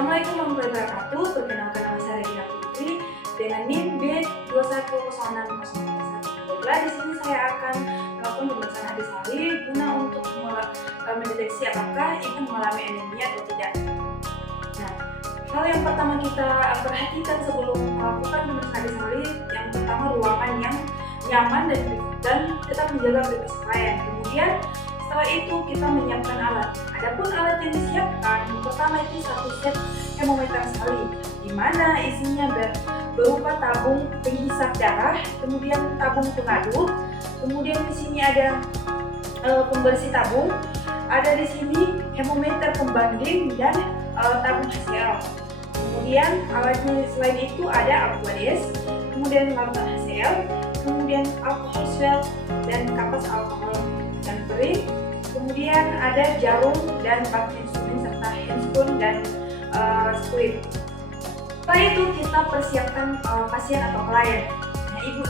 Assalamualaikum warahmatullahi wabarakatuh. Perkenalkan, nama saya Regina Putri dengan NIM B210601. Baiklah, di sini saya akan melakukan pemeriksaan Abisari guna untuk mendeteksi apakah ibu mengalami anemia atau tidak. Nah, hal yang pertama kita perhatikan sebelum melakukan pemeriksaan Abisari, yang pertama ruangan yang nyaman dan tetap menjaga kebersihan. Kemudian setelah itu kita menyiapkan alat. Adapun alat yang disiapkan, yang pertama itu satu set hemometer sekali, di mana isinya berupa tabung penghisap darah, kemudian tabung pengaduk, kemudian di sini ada pembersih tabung, ada di sini hemometer pembanding dan tabung HCl. Kemudian alatnya selain itu ada Aquades, kemudian larutan HCl, kemudian alkohol swab dan kapas alkohol dan kering, kemudian ada jarum dan bak insulin serta handscoon dan squid. Setelah itu kita persiapkan pasien atau klien. Nah, ibu,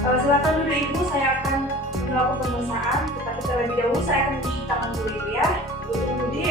silakan dulu ibu, saya akan melakukan pemeriksaan, tetapi terlebih dahulu saya akan mencuci tangan dulu ibu ya. Ibu tunggu di.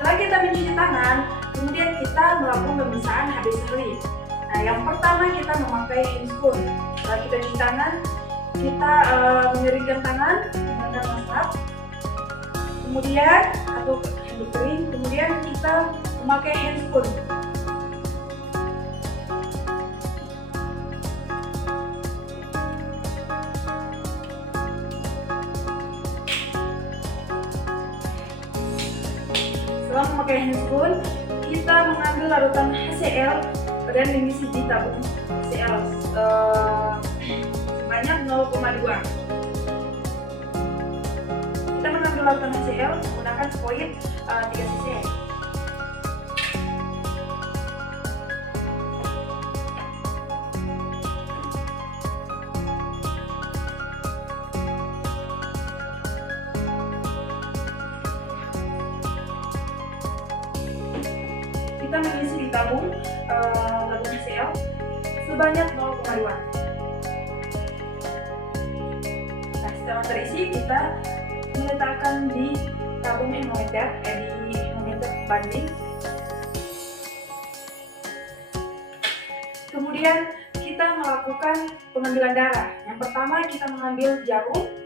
Setelah kita mencuci tangan, kemudian kita melakukan pemeriksaan Abisari. Nah, yang pertama kita memakai handscoon. Setelah kita cuci tangan, kita mengeringkan tangan menggunakan masak, kemudian atau handuk kering, kemudian kita memakai handscoon. Setelah memakai handscoon, kita mengambil larutan HCl dan mengisi di tabung HCl sebanyak 0,2. Kita mengambil larutan HCl menggunakan spoit 3 cc. Kita mengisi di tabung larutan HCl sebanyak 0,2. Nah, setelah terisi kita meletakkan di tabung hemometer, di hemometer banding. Kemudian kita melakukan pengambilan darah. Yang pertama kita mengambil jarum.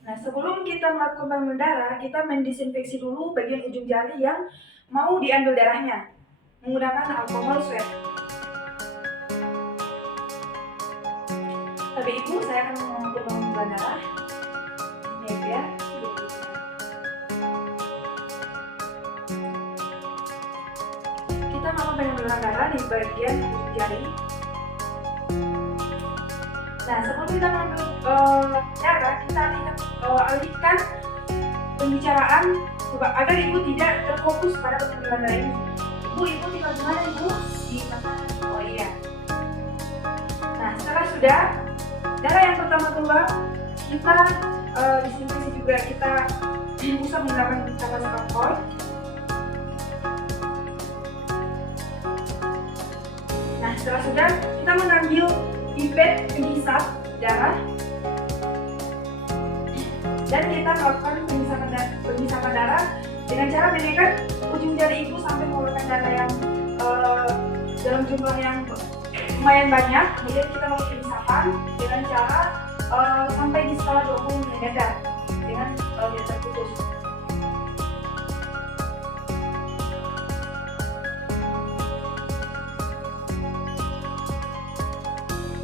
Nah, sebelum kita melakukan pengambilan darah, kita mendisinfeksi dulu bagian ujung jari yang mau diambil darahnya menggunakan alkohol swab. Tapi ibu, saya akan melakukan pengambilan darah. Ini ya. Kita melakukan pengambilan darah di bagian ujung jari. Nah, sebelum kita mengambil darah, kita alihkan pembicaraan agar ibu tidak terfokus pada pengambilan darah ini. Ibu tinggal di mana ibu? Di mana? Oh iya. Nah, setelah sudah darah yang pertama keluar, kita disinfeksi juga, kita usah menggunakan kapas alkohol. Nah, setelah sudah, kita mengambil pipet penghisap darah dan kita melakukan penghisapan darah dengan cara menekan ujung jari ibu sampai mengeluarkan darah yang dalam jumlah yang lumayan banyak. Kemudian kita melakukan penghisapan dengan cara sampai di skala 20 mm dengan dia terputus.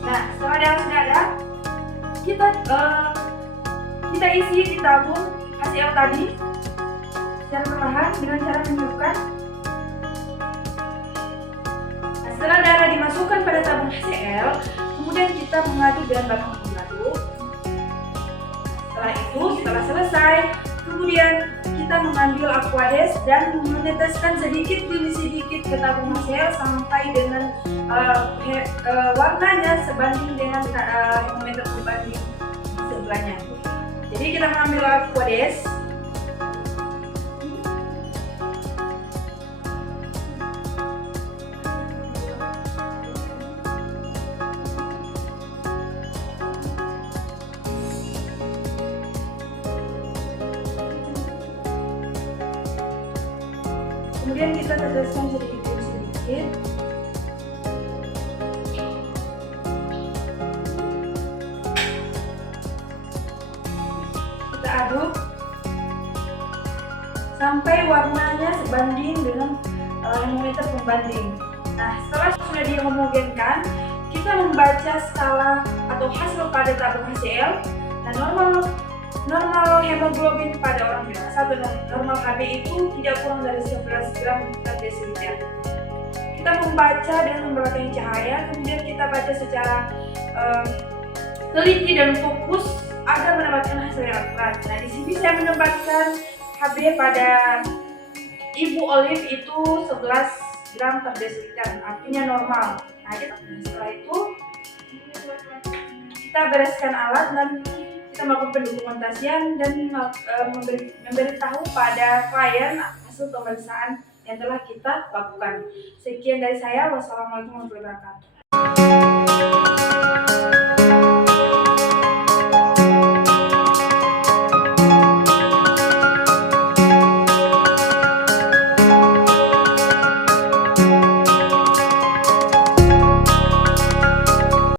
Nah, setelah darah sudah ada, kita isi di tabung HCl tadi secara perlahan dengan cara meniupkan. Nah, setelah darah dimasukkan pada tabung HCl, kemudian kita mengaduk dengan batang pengaduk. Setelah itu, setelah selesai, kemudian Kemudian kita mengambil Aquades dan meneteskan sedikit demi sedikit ke tabung HCl sampai dengan warnanya sebanding dengan termometer berbanding sebelahnya. Jadi kita mengambil Aquades, kemudian kita teteskan sedikit demi sedikit. Kita aduk sampai warnanya sebanding dengan termometer pembanding. Nah, setelah sudah dihomogenkan, kita membaca skala atau hasil pada tabung HCl. Nah, normal hemoglobin pada orang dewasa atau normal HB itu tidak kurang dari 11 gram per desiliter. Kita membaca dengan membelakangi cahaya, kemudian kita baca secara teliti dan fokus agar mendapatkan hasil yang akurat. Nah, di sini saya mendapatkan HB pada Ibu Olive itu 11 gram per desiliter, artinya normal. Nah, setelah itu kita bereskan alat dan kita melakukan pendokumentasian dan memberitahu pada klien hasil pemeriksaan yang telah kita lakukan. Sekian dari saya. Wassalamualaikum warahmatullahi wabarakatuh.